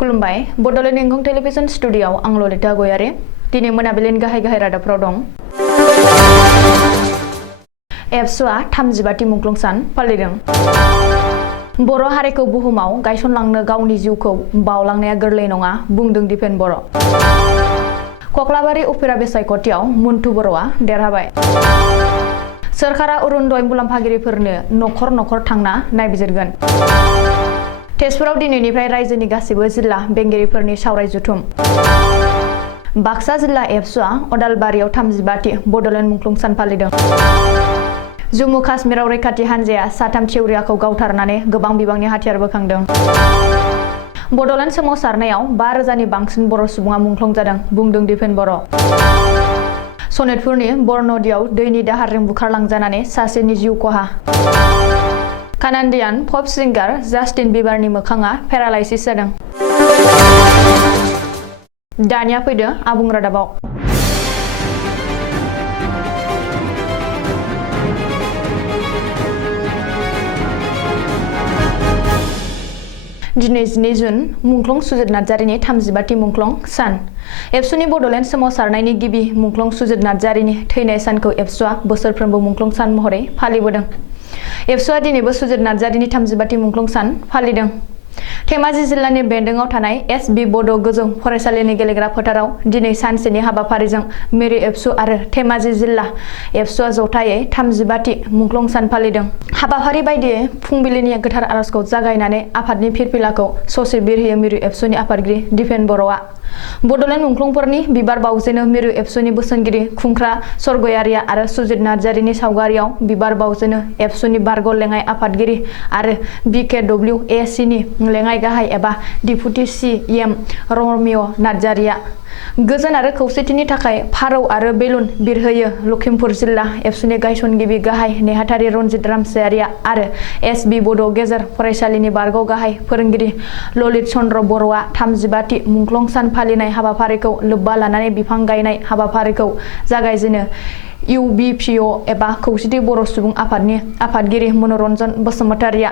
खुलुमबाय बड'लेण्ड इंखं टेलिभिजन स्टुडिय'आव आं ललिता गयारि दिनै मोनाबिलिनि गाहाय रादाबफोराव दं। एबसुआ 35थि मुंख्लं सान फालिदों। बर' हारिखौ बुहुमाव गायसनलांनो गावनि जिउखौ बावलांनाया गोरलै नङा बुंदों दिपेन बर'। कक्लाबारि उफेरा बिसायख'थियाव मन्टु बर'आ देरहाबाय। सोरखारा अरुणोदय मुलाम्फागिरिफोरनो न'खर न'खर थांना नायबिजिरगोन। तेजपुराव दिनैनिफ्राय रायजोनि गासिबो जिल्ला बेंगिरिफोरनि सावराय जथुम। बाक्सा जिल्ला एबसुआ अदालबारियाव 35थि बड'लेण्ड मुंख्लं सान फालिदों। जम्मु काश्मीराव रैखाथि हान्जाया साथाम थिउरियाखौ गावथारनानै गोबां बिबांनि हाथियार बोखांदों। बड'लेण्ड सोमावसारनायाव 5,000नि बांसिन बर' सुबुङा मुंख्लं जादों बुंदों दिपेन बर'। सनितपुरनि बरन'दियाव दैनि दाहारजों बुखारलांजानानै सासेनि जिउ खहा। कानाडियान पप सिंगार जास्टिन बिबारनि मोखाङा पेरालाइसिस जादों। दानिया फैदो आबुं रादाबाव। दिनै 12 जुन मुंख्लं सुजित नार्जारिनि 35थि मुंख्लं सान। एबसुनि बड'लेण्ड सोमावसारनायनि गिबि मुंख्लं सुजित नार्जारिनि थैनाय सानखौ एबसुआ बोसोरफ्रोमबो मुंख्लं सान महरै फालिबोदों। एबसुआ दिनैबो सुजित नार्जारिनि 35थि मुंख्लं सान फालिदों। धेमाजि जिल्लानि बेन्दोंआव थानाय एस.बि. बड' गोजौ फरायसालिनि गेलेग्रा फोथाराव दिनै सानसेनि हाबाफारिजों मिरु एबसु आरो धेमाजि जिल्ला एबसुआ जथायै 35थि मुंख्लं सान फालिदों। हाबाफारि बायदियै फुंबिलिनि गोथार आर'जखौ जागायनानै आफादनि फिरफिलाखौ ससे बिरहोयो मिरु एबसुनि आफादगिरि दिपेन बर'आ। बड'लेण्ड मुंख्लंफोरनि बिबार बावजेनो मिरु एबसुनि बोसोनगिरि खुंख्रा सरगयारिया आरो सुजित नार्जारिनि सावगारियाव बिबार बावजेनो एबसुनि बारग' लेङाइ आफादगिरि आरो BKWACनि लेङाइ गाहाय एबा डिपुटि CM रमिय' नार्जारिया। गोजोन आरो खौसेथिनि थाखाय फारौ आरो बेलुन बिरहोयो लखिमपुर जिल्ला एबसुनि गायसनगिरि गाहाय नेहाथारि रनजित रामसियारिया आरो एस.बि. बड' गेजेर फरायसालिनि बारग' गाहाय फोरोंगिरि ललित चन्द्र बर'आ 35थि मुंख्लं सान फालिनाय हाबाफारिखौ लोब्बा लानानै बिफां गायनाय हाबाफारिखौ जागायजेनो। UBPO एबा खौसेथि बर' सुबुं आफादनि आफादगिरि मनरन्जन बसुमतारिया।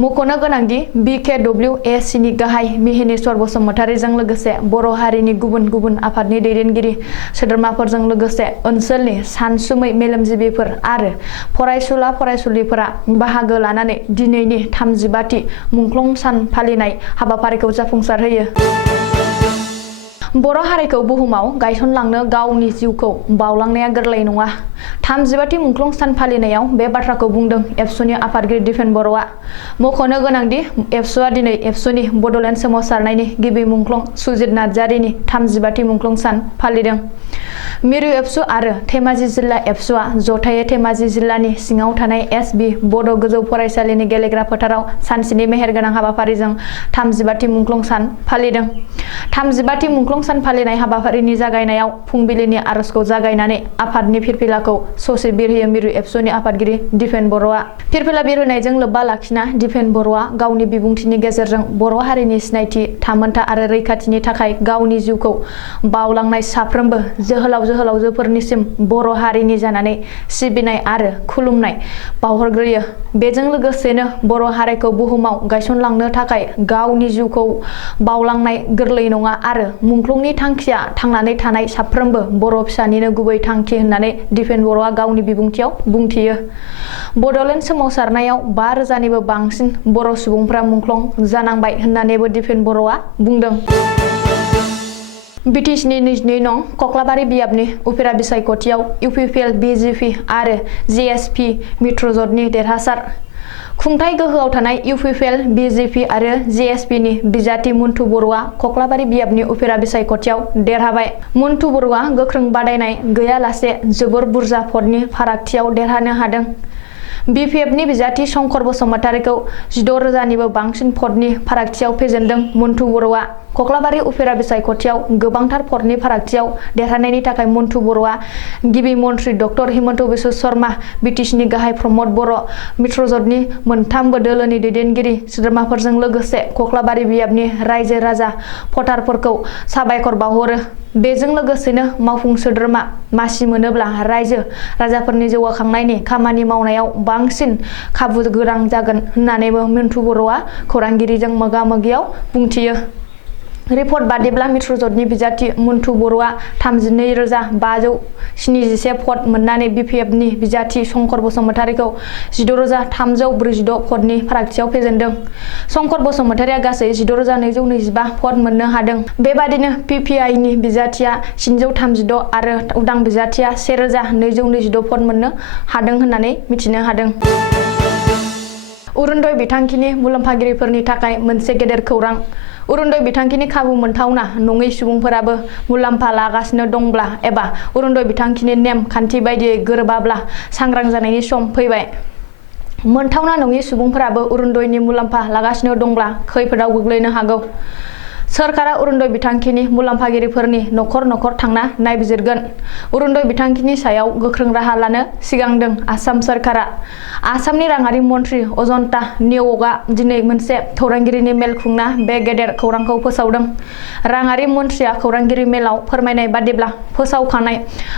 मख'नो गोनांदि BKWACनि गाहाय मिहिनीश्वर बसुमतारिजों लोगोसे बर' हारिनि गुबुन गुबुन आफादनि दैदेनगिरि सोद्रोमाफोरजों लोगोसे ओनसोलनि सानसुमै मेलेमजिबिफोर आरो फरायसुला फरायसुलिफोरा बाहागो लानानै दिनैनि 35थि मुंख्लं सान फालिनाय हाबाफारिखौ जाफुंसारहोयो। बर' हारिखौ बुहुमाव गायसनलांनो गावनि जिउखौ बावलांनाया गोरलै नङा। 35थि मुंख्लं सान फालिनायाव बे बाथ्राखौ बुंदों एबसुनि आफादगिरि दिपेन बर'आ। मख'नो गोनांदि एबसुआ दिनै एबसुनि बड'लेण्ड सोमावसारनायनि गिबि मुंख्लं सुजित नार्जारिनि 35थि मुंख्लं सान फालिदों। मिरु एबसु आरो धेमाजि जिल्ला एबसुआ जथायै धेमाजि जिल्लानि सिङाव थानाय एस.बि. बड' गोजौ फरायसालिनि गेलेग्रा फोथाराव सानसेनि मेहेरगोनां हाबाफारिजों 35थि मुंख्लं सान फालिदों। 35थि मुंख्लं सान फालिनाय हाबाफारिनि जागायनायाव फुंबिलिनि आर'जखौ जागायनानै आफादनि फिरफिलाखौ ससे बिरहोयो मिरु एबसुनि आफादगिरि दिपेन बर'आ। फिरफिला बिरहोनायजों लोब्बा लाखिना दिपेन बर'आ गावनि बिबुंथिनि गेजेरजों बर' हारिनि सिनायथि थामोनथा आरो रैखाथिनि थाखाय गावनि जिउखौ बावलांनाय साफ्रोमबो जोहोलाव जोहोलावजोफोरनिसिम बर' हारिनि जानानै सिबिनाय आरो खुलुमनाय बावहरग्रोयो। बेजों लोगोसेनो बर' हारिखौ बुहुमाव गायसनलांनो थाखाय गावनि जिउखौ बावलांनाय गोरलै नङा आरो मुंख्लंनि थांखिया थांनानै थानाय साफ्रोमबो बर' फिसानिनो गुबै थांखि होननानै दिपेन बर'आ गावनि बिबुंथियाव बुंथियो। बड'लेण्ड सोमावसारनायाव 5,000निबो बांसिन बर' सुबुंफ्रा मुंख्लं जानांबाय होननानैबो दिपेन बर'आ बुंदों। BTCनि 22 नं कक्लाबारि बियाबनि उफेरा बिसायख'थियाव UPPL BJP आरो JSP मित्रजोंटनि देरहासार। खुंथाय गोहोआव थानाय UPPL BJP आरो JSPनि बिजाथि मन्टु बर'आ कक्लाबारि बियाबनि उफेरा बिसायख'थियाव देरहाबाय। मन्टु बर'आ गोख्रों बादायनाय गैयालासे जोबोर बुरजा भटनि फारागथियाव देरहानो हादों। BPFनि बिजाथि शंकर बसुमतारिखौ 16,000निबो बांसिन भटनि फारागथियाव फेजेनदों मन्टु बर'आ। कक्लाबारि उफेरा बिसायख'थियाव गोबांथार भटनि फारागथियाव देरहानायनि थाखाय मन्टु बर'आ गिबि मन्त्रि डक्टर हिमन्त बिश्व शर्मा, BTCनि गाहाय प्रमद बर', मित्रजोंटनि मोनथामबो दोलोनि दैदेनगिरि सोद्रोमाफोरजों लोगोसे कक्लाबारि बियाबनि रायजो राजा भटारफोरखौ साबायखर बावहरो। बेजों लोगोसेनो मावफुं सोद्रोमा मासि मोनोब्ला रायजो राजाफोरनि जौगाखांनायनि खामानि मावनायाव बांसिन खाबु गोनां जागोन होननानैबो मन्टु बर'आ खौरांगिरिजों मोगा-मोगियाव बुंथियो। रिपर्ट बादिब्ला मित्रजोतनि बिजाथि मुन्थु बर'आ 32,571 भट मोननानै बिपिएफनि बिजाथि शंकर बसुमतारीखौ 16,346 भटनि फारागथियाव फेजेनदों। शंकर बसुमतारीया गासै 16,225 भट मोननो हादों। बेबादिनो पिपिआइनि बिजाथिया 736 आरो उदां बिजाथिया 1,222 भट मोननो हादों होननानै मिथिनो हादों। अरुणोदय बिथांखिनि मुलाम्फागिरिफोरनि थाखाय मोनसे गेदेर खौरां। अरुणोदय बिथांखिनि खाबु मोनथावना नङै सुबुंफोराबो मुलाम्फा लागासिनो दंब्ला एबा अरुणोदय बिथांखिनि नेम खान्थि बायदियै गोरोबाब्ला सांग्रां जानायनि सम फैबाय। मोनथावना नङि सुबुंफोराबो अरुणोदयनि मुलाम्फा लागासिनो दंब्ला खैफोदाव गोग्लैनो हागौ। सोरखारा अरुणोदय बिथांखिनि मुलाम्फागिरिफोरनि नखर नखर थांना नायबिजिरगोन। अरुणोदय बिथांखिनि सायाव गोख्रों राहा लानो सिगांदों आसाम सोरखारा। आसामनि राङारि मन्थ्रि अजन्ता नेउगआ दिनै मोनसे खौरांगिरिनि मेल खुंना बे गेदेर खौरांखौ फोसावदों। राङारि मन्थ्रिया खौरांगिरि मेलाव फोरमायनाय बादिब्ला फोसावखानाय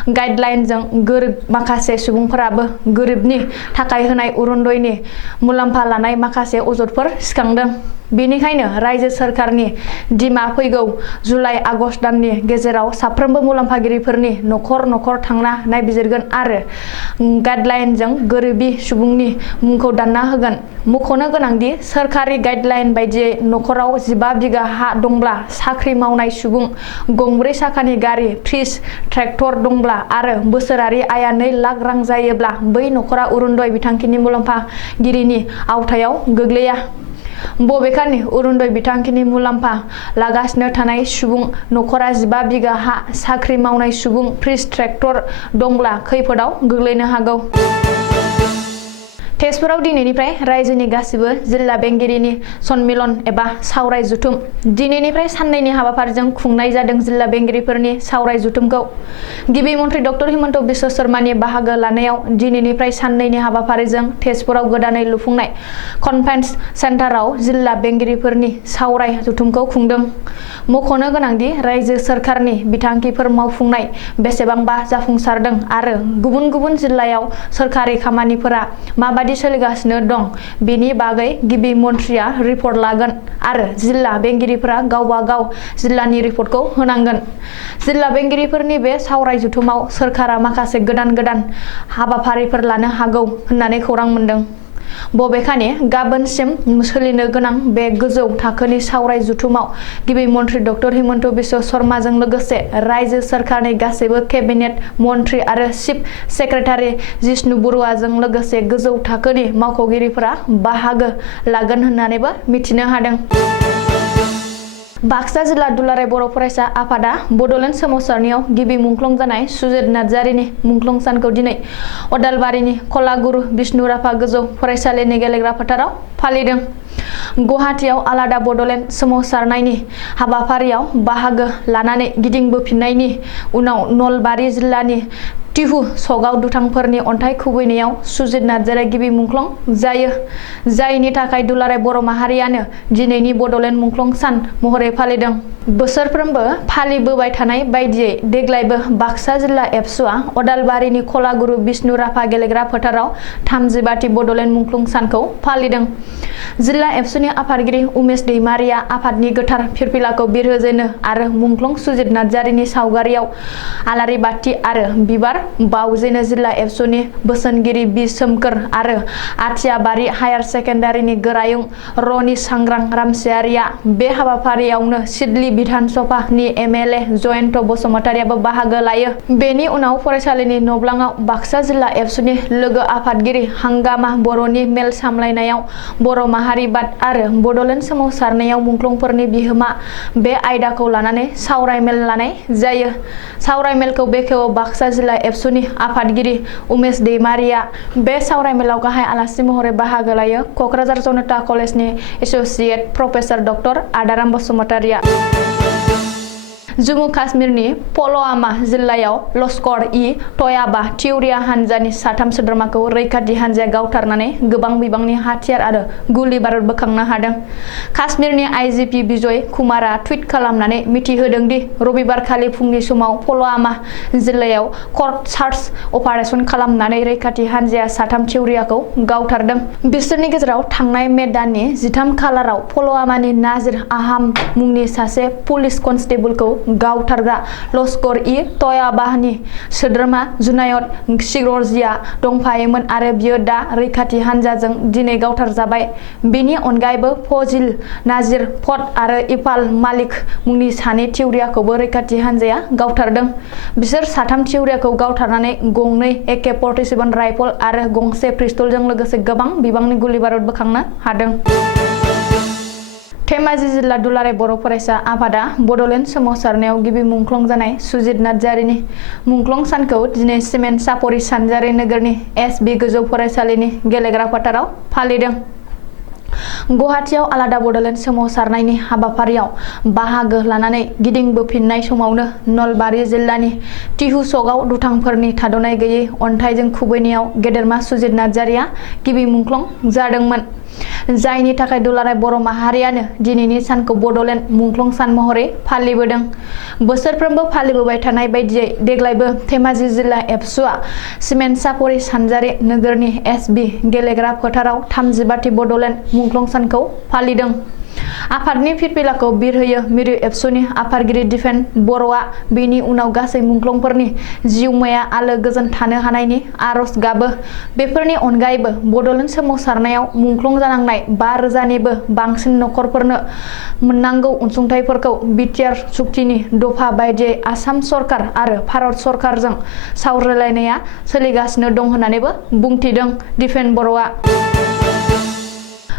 गाइडलाइनजों गोरिब माखासे सुबुंफोराबो गोरिबनि थाखाय होनाय अरुणोदयनि मुलाम्फा लानाय माखासे अजदफोर सिखांदों। बेनिखायनो रायजो सोरखारनि दिमा फैगौ जुलाइ आगस्त दाननि गेजेराव साफ्रोमबो मुलाम्फागिरिफोरनि नखर नखर थांना नायबिजिरगोन आरो गाइडलाइनजों गोरिबि सुबुंनि मुंखौ दानना होगोन। मख'नो गोनांदि सोरखारि गाइडलाइन बायदियै नखराव 15 बिगा हा दंब्ला, साख्रि मावनाय सुबुं, गंब्रै साखानि गारि, फ्रिज, ट्रेक्टर दंब्ला आरो बोसोरारि आया 2 लाख रां जायोब्ला बै नखरा अरुणोदय बिथांखिनि मुलाम्फागिरिनि आवथायाव गोग्लैया। बबेखानि अरुणोदय बिथांखिनि मुलाम्फा लागासिनो थानाय सुबुं नखरा 15 बिगा हा, साख्रि मावनाय सुबुं, फ्रिज, ट्रेक्टर दंब्ला खैफोदाव गोग्लैनो हागौ। तेजपुराव दिनैनिफ्राय रायजोनि गासिबो जिल्ला बेंगिरिनि सन्मिलन एबा सावराय जथुम। दिनैनिफ्राय साननैनि हाबाफारिजों खुंनाय जादों जिल्ला बेंगिरिफोरनि सावराय जथुमखौ। गिबि मन्थ्रि डक्टर हिमन्त बिश्व शर्मानि बाहागो लानायाव दिनैनिफ्राय साननैनि हाबाफारिजों तेजपुराव गोदानै लुफुंनाय कनफारेन्स सेन्टाराव जिल्ला बेंगिरिफोरनि सावराय जथुमखौ खुंदों। मख'नो गोनांदि रायजो सोरखारनि बिथांखिफोर मावफुंनाय बेसेबांबा जाफुंसारदों आरो गुबुन गुबुन जिल्लायाव सोरखारि खामानिफोरा माबादि सोलिगासिनो दं बेनि बागै गिबि मन्थ्रिया रिपर्ट लागोन आरो जिल्ला बेंगिरिफोरा गावबा गाव जिल्लानि रिपर्टखौ होनांगोन। जिल्ला बेंगिरिफोरनि बे सावराय जथुमाव सोरखारा माखासे गोदान हाबाफारिफोर लानो हागौ होननानै खौरां मोन्दों। बबेखानि गाबोनसिम सोलिनो गोनां बे गोजौ थाखोनि सावराय जथुमाव गिबि मन्थ्रि डक्टर हिमन्त बिश्व शर्माजों लोगोसे रायजो सोरखारनि गासैबो केबिनेट मन्थ्रि आरो चिफ सेक्रेटारि जिष्णु बरुवाजों लोगोसे गोजौ थाखोनि मावख'गिरिफोरा बाहागो लागोन होननानैबो मिथिनो हादों। बाक्सा जिल्ला दुलाराय बर' फरायसा आफादा बड'लेण्ड सोमावसारनायाव गिबि मुंख्लं जानाय सुजित नार्जारिनि मुंख्लं सानखौ दिनै अदालबारिनि कलागुरु बिष्णु राभा गोजौ फरायसालिनि गेलेग्रा फोथाराव फालिदों। गुवाहाटीआव आलादा बड'लेण्ड सोमावसारनायनि हाबाफारियाव बाहागो लानानै गिदिंबोफिननायनि उनाव नलबारि जिल्लानि तिहु सगाव दुथांफोरनि अन्थाइ खुबैनायाव सुजित नार्जारिया गिबि मुंख्लं जायो, जायनि थाखाय दुलाराय बर' माहारियानो दिनैनि बड'लेण्ड मुंख्लं सान महरै फालिदों। बोसोरफ्रोमबो फालिबोबाय थानाय बायदियै देग्लायबो बाक्सा जिल्ला एबसुआ अदालबारिनि कलागुरु बिष्णु राभा गेलेग्रा फोथाराव 35थि बड'लेण्ड मुंख्लं सानखौ फालिदों। जिल्ला एबसुनि आफादगिरि उमेश दैमारिया आफादनि गोथार फिरफिलाखौ बिरहोजेनो आरो मुंख्लं सुजित नार्जारिनि सावगारियाव आलारि बाथि आरो बिबार बाउजेनो। जिल्ला एबसुनि बोसोनगिरि बि सोमखोर आरो आथियाबारि हायार सेकेन्डारिनि गोरायुं रनि सांग्रां रामसियारिया बे हाबाफारियावनो सिडली बिधान सभानि एमएलए जयन्त बसुमतारियाबो बाहागो लायो। बेनि उनाव फरायसालिनि नब्लाङाव बाक्सा जिल्ला एबसुनि लोगो आफादगिरि हांगामा बर'नि मेल सामलायनायाव बर' माहारिबाद आरो बड'लेण्ड सोमावसारनायाव मुंख्लंफोरनि बिहोमा बे आयदाखौ लानानै सावरायमेल लानाय जायो। सावरायमेलखौ बेखेवो बाक्सा जिल्ला एबसुनि आफादगिरि उमेश दैमारिया। बे सावरायमेलाव गाहाय आलासि महरै बाहागो लायो क'क्राझार जनता कलेजनि associate professor doctor Adaram बसुमतारिया। Jammu काश्मीरनि पुलवामा जिल्लायाव लश्कर-इ-तयबा थिउरिया हानजानि 3 सोद्रोमाखौ रैखाथि हानजाया गावथारनानै गोबां बिबांनि हाथियार आरो गुलि बारुद बोखांनो हादों। काश्मीरनि आईजीपी बिजय कुमारआ टुइट खालामनानै मिथिहोदों दि रबिबारखालि फुंनि समाव पुलवामा जिल्लायाव कर्ट सार्च अपारेशन खालामनानै रैखाथि हानजाया 3 थिउरियाखौ गावथारदों। बिसोरनि गेजेराव थांनाय मे दाननि 13 खालाराव पुलवामानि नाजिर आहम मुंनि सासे पुलिस कनस्टेबलखौ गावथारग्रा लश्कर-इ-तयबानि सोद्रोमा जुनायद सिर'जिया दंफायोमोन आरो बियो दा रैखाथि हानजाजों दिनै गावथारजाबाय। बेनि अनगायैबो फजिल नाजिर फट आरो इकबाल मालिक मुंनि 2 थिउरियाखौबो रैखाथि हानजाया गावथारदों। बिसोर 3 थिउरियाखौ गावथारनानै गंनै AK-47 राइफल आरो गंसे पिस्तलजों लोगोसे गोबां बिबांनि गुलि बारुद बोखांनो हादों। धेमाजि जिल्ला दुलाराय बर' फरायसा आफादा बड'लेण्ड सोमावसारनायाव गिबि मुंख्लं जानाय सुजित नार्जारिनि मुंख्लं सानखौ दिनै सिमेन्ट सापरि सानजारि नोगोरनि SB गोजौ फरायसालिनि गेलेग्रा फोथाराव फालिदों। गुवाहाटीआव आलादा बड'लेण्ड सोमावसारनायनि हाबाफारियाव बाहागो लानानै गिदिंबोफिननाय समावनो नलबारि जिल्लानि टिहु सकआव दुथांफोरनि थाद'नाय गैयै अन्थाइजों खुबैनायाव गेदेरमा सुजित नार्जारिया गिबि मुंख्लं जादोंमोन, जायनि थाखाय दुलाराय बर' माहारियानो दिनैनि सानखौ बड'लेण्ड मुंख्लं सान महरै फालिबोदों। बोसोरफ्रोमबो फालिबोबाय थानाय बायदियै देग्लायबो धेमाजि जिल्ला एबसुआ सिमेन्ट सापरि सानजारि नोगोरनि SB गेलेग्रा फोथाराव 35थि बड'लेण्ड मुंख्लं सानखौ फालिदों। आफादनि फिरफिलाखौ बिरहोयो मिरु एबसुनि आफादगिरि दिपेन बर'आ बेनि उनाव गासै मुंख्लंफोरनि जिउमाया आलो गोजोन थानो हानायनि आरज गाबो। बेफोरनि अनगायैबो बड'लेण्ड सोमावसारनायाव मुंख्लं जानांनाय 5,000निबो बांसिन नखरफोरनो मोननांगौ अनसुंथाइफोरखौ बिटिआर सुक्तिनि दफा बायदियै आसाम सरकार आरो भारत सरकारजों सावरायलायनाया सोलिगासिनो दं होननानैबो बुंथिदों दिपेन बर'आ।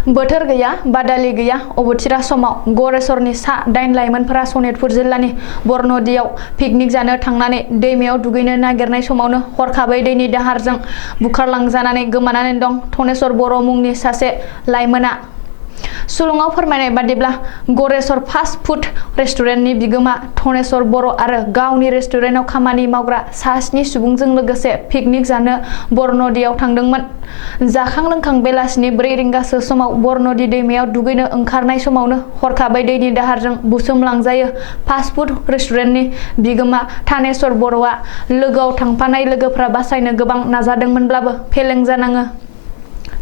बोथोर गैया बादालि गैया अबथिरा समाव गरेस्वरनि सा 8 लाइमोनफोरा सनितपुर जिल्लानि बरन'दियाव पिकनिक जानो थांनानै दैमायाव दुगैनो नागिरनाय समावनो हरखाबै दैनि दाहारजों बुखारलांजानानै गोमानानै दं। धनेश्वर बर' मुंनि सासे लाइमोना सुलुङाव फोरमायनाय बादिब्ला गरेस्वर फास्ट फुड रेस्टुरेन्टनि बिगोमा धनेश्वर बर' आरो गावनि रेस्टुरेन्टआव खामानि मावग्रा सा 7 सुबुंजों लोगोसे पिकनिक जानो बरन'दियाव थांदोंमोन। जाखां लोंखां बेलासिनि 4 रिंगासो समाव बरन'दि दैमायाव दुगैनो ओंखारनाय समावनो हरखाबै दैनि दाहारजों बुसोमलांजायो। फास्ट फुड रेस्टुरेन्टनि बिगोमा धनेश्वर बर'आ लोगोआव थांफानाय लोगोफ्रा बासायनो गोबां नाजादोंमोनब्लाबो फेलें जानाङो।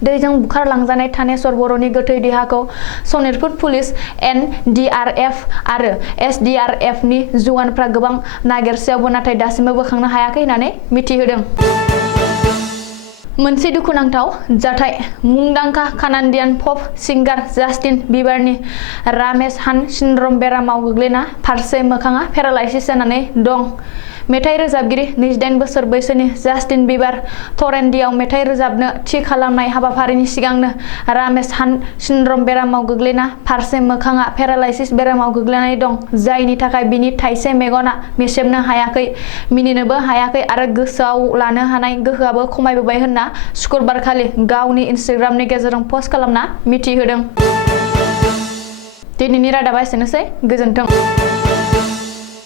दैजों बुखारलांजानाय धनेश्वर बर'नि गोथै देहाखौ सनितपुर पुलिस, NDRF आरो SDRFनि जवानफ्रा गोबां नागिरसेयावबो नाथाय दासिमबो बोखांनो हायाखै होननानै मिथिहोदों। मोनसे दुखुनांथाव जाथाय मुंदांखा कानाडियान पप सिंगार जास्टिन बिबारनि रामेस-हान्ट सिन्ड्रम बेरामाव गोग्लैना फारसे मोखाङा पेरालाइसिस जानानै दं। मेथाइ रोजाबगिरि 28 बोसोर बैसोनि जास्टिन बिबार टरेन्ट'आव मेथाइ रोजाबनो थि खालामनाय हाबाफारिनि सिगांनो रामेस-हान्ट सिन्ड्रम बेरामाव गोग्लैना फारसे मोखाङा पेरालाइसिस बेरामाव गोग्लैनानै दं, जायनि थाखाय बिनि थाइसे मेगना मेसेबनो हायाखै, मिनिनोबो हायाखै आरो गोसोआव लानो हानाय गोहोआबो खमायबोबाय होनना शुक्रबारखालि गावनि इनस्टाग्रामनि गेजेरजों पस्ट खालामना मिथिहोदों। दिनैनि रादाबा एसेनोसै, गोजोन्थों।